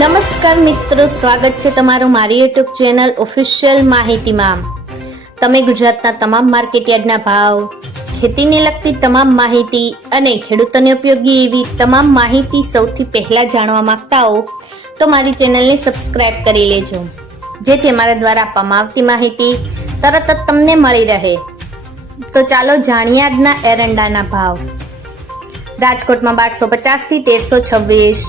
નમસ્કાર મિત્રો, સ્વાગત છે તમારું મારી યુટ્યુબ ચેનલ ઓફિશિયલ માહિતીમાં। તમે ગુજરાતના તમામ માર્કેટયાર્ડના ભાવ, ખેતીને લગતી તમામ માહિતી અને ખેડૂતોને ઉપયોગી એવી તમામ માહિતી સૌથી પહેલા જાણવા માંગતા હો તો મારી ચેનલને સબસ્ક્રાઇબ કરી લેજો, જેથી અમારા દ્વારા આપવામાં આવતી માહિતી તરત જ તમને મળી રહે। તો ચાલો જાણીએ આજના એરંડાના ભાવ। રાજકોટમાં 1250 થી 1326,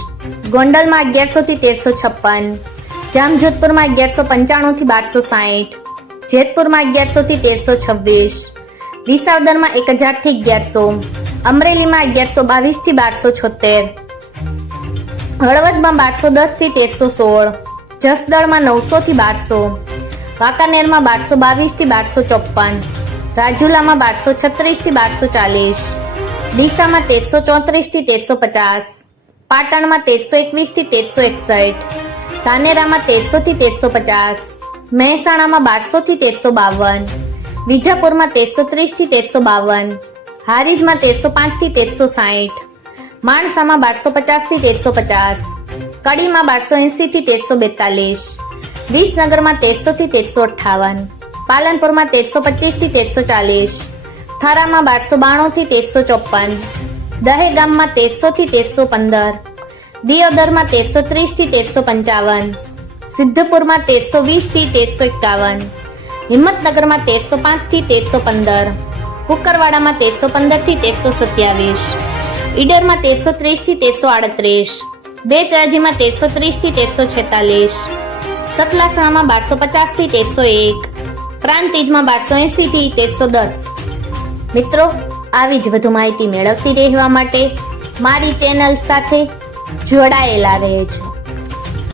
ગોંડલમાં 1100 થી 1356, જામજોધપુરમાં 1195 થી 1260, જેતપુરમાં 1100 થી 1326, વિસાવદરમાં 1000 થી 1100, અમરેલીમાં 1122 થી 1276, હળવદમાં 1210 થી 1316, જસદણમાં 900 થી 1200, વાંકાનેરમાં 1222 થી 1254, રાજુલામાં 1236 થી 1240, ડીસામાં 1334 થી 1350, પાટણમાં 1321 થી 1361, ધાનેરામાં 1300 થી 1350, મહેસાણામાં 1200 થી 1352, વિજાપુરમાં 1330 થી 1352, હારીજમાં 1305 થી 1360, માણસામાં 1250 થી 1350, કડીમાં 1280 થી 1342, વિસનગરમાં 1300 થી 1358, પાલનપુરમાં 1325 થી 1340, થરામાં 1292 થી 1354, દહેગામમાં 1300 થી 1315, દિયોદરમાં 1330 થી 1355, સિદ્ધપુરમાં 1320 થી 1351, હિંમતનગરમાં 1305 થી 1315, કુકરવાડામાં 1315 થી 1327, ઈડરમાં 1330 થી 1338, બેચરાજીમાં 1330 થી 1346, સતલાસણામાં 1250 થી 1301, પ્રાંતિજમાં 1280 થી 1310। મિત્રો, આવી જ વધુ માહિતી મેળવતી રહેવા માટે મારી ચેનલ સાથે જોડાયેલા રહેજો।